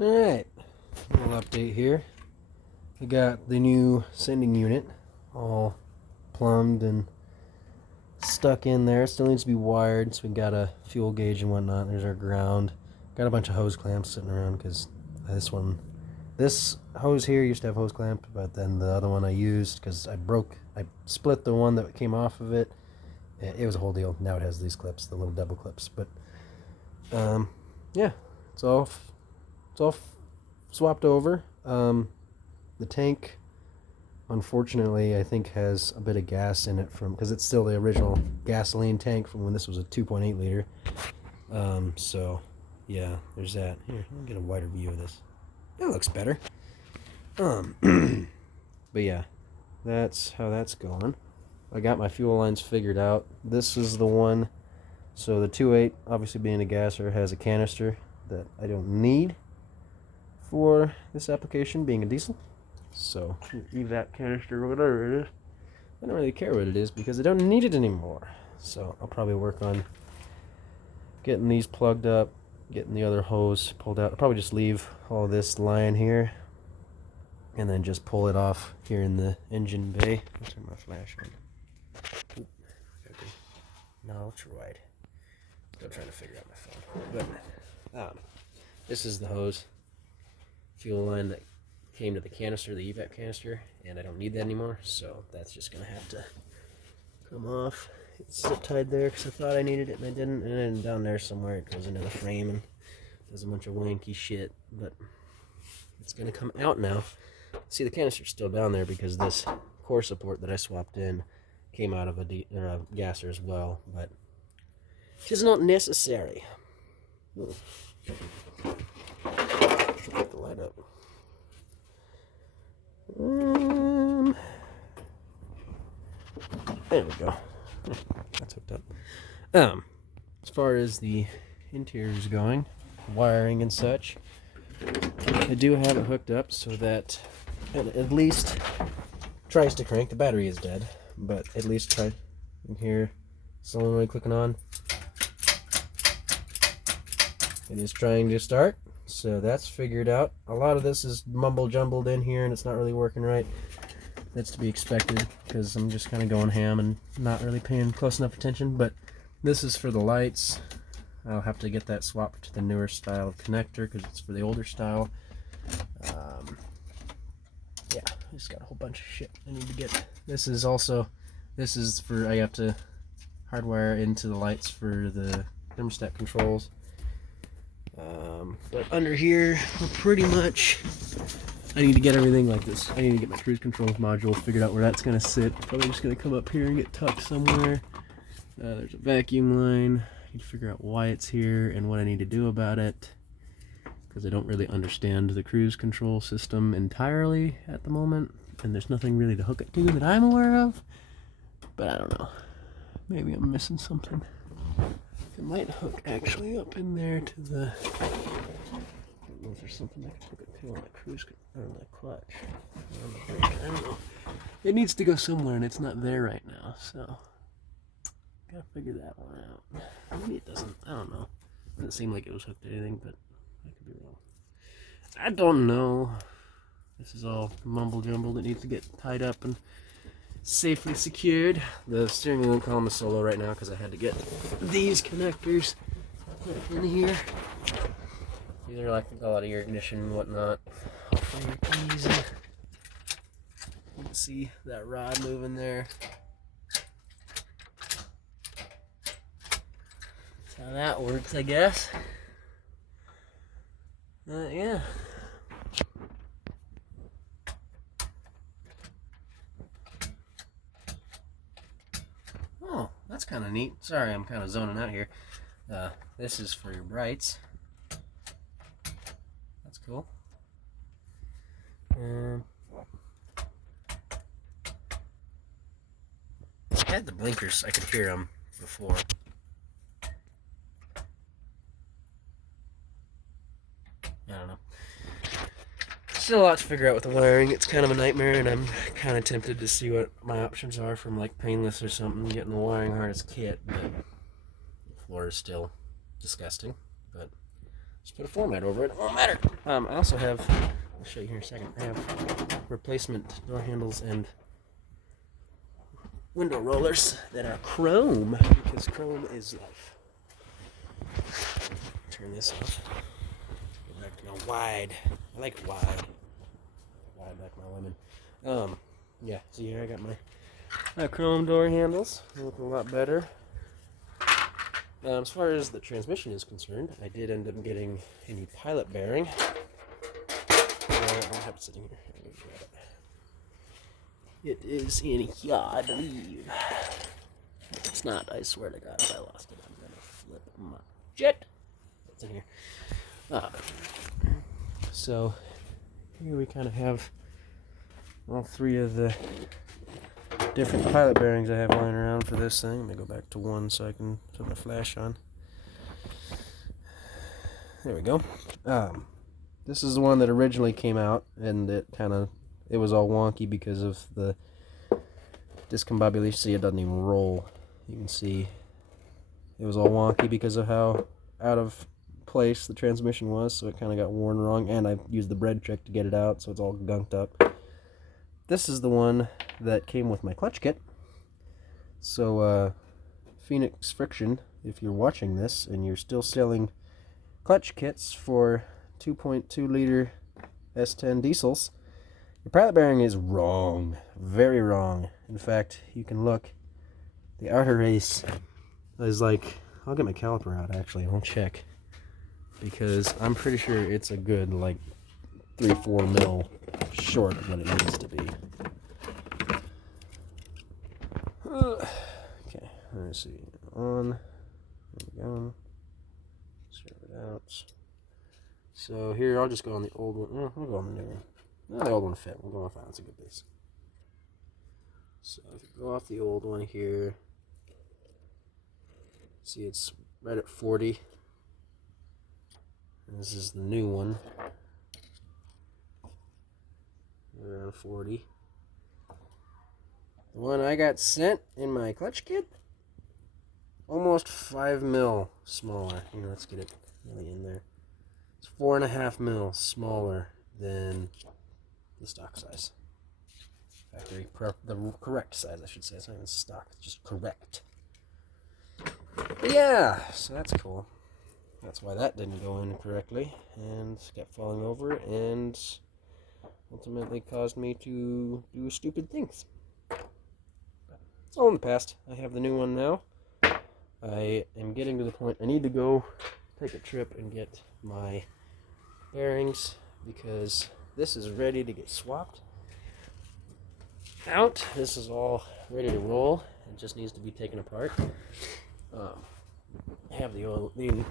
Alright, a little update here. We got the new sending unit all plumbed and stuck in there. Still needs to be wired, so we got a fuel gauge and whatnot. There's our ground. Got a bunch of hose clamps sitting around because this hose here used to have hose clamp, but then the other one I used because I split the one that came off of it. It was a whole deal. Now it has these clips, the little double clips. But yeah, it's all swapped over. The tank, unfortunately, I think has a bit of gas in it because it's still the original gasoline tank from when this was a 2.8 liter. So yeah, there's that. Here, let me get a wider view of this. That looks better. But yeah, that's how that's going. I got my fuel lines figured out. This is the one. So the 2.8, obviously being a gasser, has a canister that I don't need for this application, being a diesel. So leave that canister or whatever it is. I don't really care what it is because I don't need it anymore. So I'll probably work on getting these plugged up, getting the other hose pulled out. I'll probably just leave all this lying here and then just pull it off here in the engine bay. I'll turn my flash on. Oop, okay. No, ultra wide. Still trying to figure out my phone. But this is the hose fuel line that came to the canister, the evap canister, and I don't need that anymore, so that's just gonna have to come off. It's zip tied there because I thought I needed it and I didn't, and then down there somewhere it goes into the frame and does a bunch of wanky shit, but it's gonna come out now. See, the canister's still down there because this core support that I swapped in came out of a gasser as well, but it is not necessary. Ooh. Put the light up. There we go. That's hooked up. As far as the interior is going, wiring and such, I do have it hooked up so that it at least tries to crank. The battery is dead, but at least try. You hear solenoid clicking on. It is trying to start, so that's figured out. A lot of this is mumble jumbled in here and it's not really working right. That's to be expected because I'm just kind of going ham and not really paying close enough attention, but this is for the lights. I'll have to get that swapped to the newer style of connector because it's for the older style. Yeah, I just got a whole bunch of shit I need to get. This is for, I have to hardwire into the lights for the thermostat controls. But under here, we're pretty much, I need to get everything like this. I need to get my cruise control module figured out where that's going to sit. Probably just going to come up here and get tucked somewhere. There's a vacuum line. I need to figure out why it's here and what I need to do about it, because I don't really understand the cruise control system entirely at the moment, and there's nothing really to hook it to that I'm aware of, but I don't know. Maybe I'm missing something. It might hook actually up in there to the, I don't know if there's something I can hook it to on the cruise, or on the clutch, or on the brake, I don't know. It needs to go somewhere and it's not there right now, so gotta figure that one out. Maybe it doesn't, I don't know. It doesn't seem like it was hooked to anything, but I could be wrong. I don't know. This is all mumble jumble that needs to get tied up and safely secured. The steering wheel column is solo right now because I had to get these connectors put in here. These are like a lot of air ignition and whatnot. Hopefully they're easy. You can see that rod moving there. That's how that works, I guess. Yeah. Oh, that's kind of neat. Sorry, I'm kind of zoning out here. This is for your brights. That's cool. I had the blinkers. I could hear them before. I don't know. Still a lot to figure out with the wiring. It's kind of a nightmare, and I'm kind of tempted to see what my options are from like Painless or something, getting the wiring harness kit, but the floor is still disgusting, but just put a format over it. It won't matter. I also have, I'll show you here in a second, I have replacement door handles and window rollers that are chrome, because chrome is life. Turn this off. Go back to my wide. I like wide. Wide like my women. Yeah, see here I got my chrome door handles. They look a lot better. As far as the transmission is concerned, I did end up getting a new pilot bearing. I'll have it sitting here. It is in here, I believe. If it's not, I swear to God, if I lost it, I'm gonna flip my jet. It's in here. So here we kind of have all three of the different pilot bearings I have lying around for this thing. Let me go back to one so I can put my flash on. There we go. This is the one that originally came out, and it was all wonky because of the discombobulation. See, it doesn't even roll. You can see it was all wonky because of how out of place the transmission was, so it kind of got worn wrong, and I used the bread trick to get it out, so it's all gunked up. This is the one that came with my clutch kit. So Phoenix Friction, if you're watching this and you're still selling clutch kits for 2.2 liter S10 diesels, your pilot bearing is wrong. Very wrong. In fact, you can look. The outer race is like, I'll get my caliper out actually, I'll check. Because I'm pretty sure it's a good like 3-4 mil short of what it needs to be. Okay, let's see. On. There we go. Strip it out. So here, I'll just go on the old one. We'll go on the new one. No, the old one fit. We'll go off that. That's a good base. So if you go off the old one here, see it's right at 40. And this is the new one. Around 40. The one I got sent in my clutch kit, almost 5 mil smaller. Here, let's get it really in there. It's 4.5 mil smaller than the stock size. Factory, the correct size, I should say. It's not even stock, it's just correct. But yeah, so that's cool. That's why that didn't go in correctly and kept falling over and ultimately caused me to do stupid things. But it's all in the past. I have the new one now. I am getting to the point I need to go take a trip and get my bearings because this is ready to get swapped out. This is all ready to roll. It just needs to be taken apart. I have the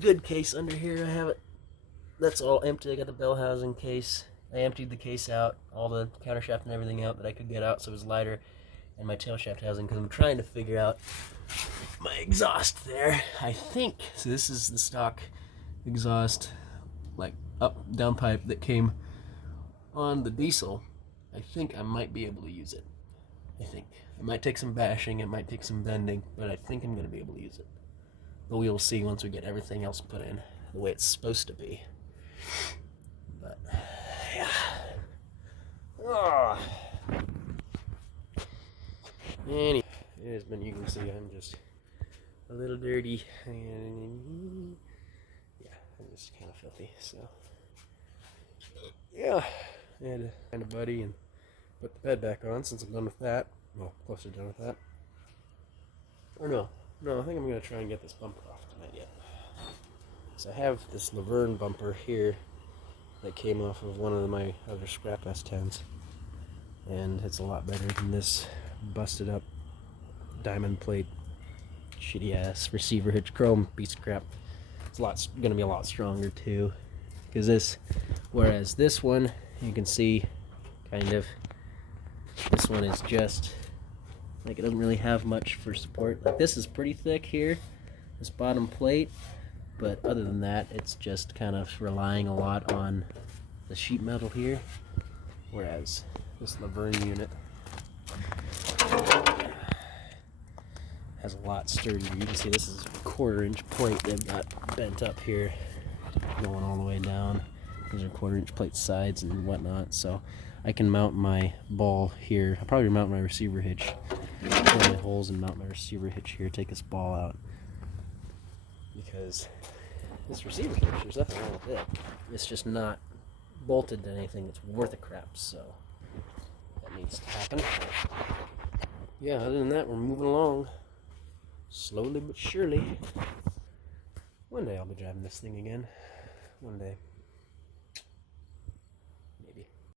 good case under here. I have it. That's all empty. I got the bell housing case. I emptied the case out, all the countershaft and everything out that I could get out, so it was lighter, and my tail shaft housing, because I'm trying to figure out my exhaust there. I think, so this is the stock exhaust, like down pipe that came on the diesel. I think I might be able to use it. I think. It might take some bashing, it might take some bending, but I think I'm going to be able to use it. But we will see once we get everything else put in the way it's supposed to be. But, yeah. Oh. Anyway, it has been, you can see I'm just a little dirty. And, yeah, I'm just kind of filthy, so. Yeah, I had to find a buddy and put the bed back on since I'm done with that. Well, close to done with that. Or no, I think I'm going to try and get this bumper off tonight yet. So I have this Laverne bumper here that came off of one of my other scrap S10s. And it's a lot better than this busted up diamond plate, shitty ass receiver hitch chrome piece of crap. It's going to be a lot stronger too. Because whereas this one, you can see, kind of, this one is just, like, it doesn't really have much for support. Like, this is pretty thick here, this bottom plate, but other than that, it's just kind of relying a lot on the sheet metal here, whereas this Laverne unit has a lot sturdier. You can see this is a 1/4 inch plate they've got bent up here going all the way down. Those are 1/4-inch plate sides and whatnot, so I can mount my ball here. I'll probably mount my receiver hitch, fill my holes and mount my receiver hitch here, take this ball out. Because this receiver hitch, there's nothing wrong with it. It's just not bolted to anything that's worth a crap, so that needs to happen. Yeah, other than that, we're moving along slowly but surely. One day I'll be driving this thing again. One day.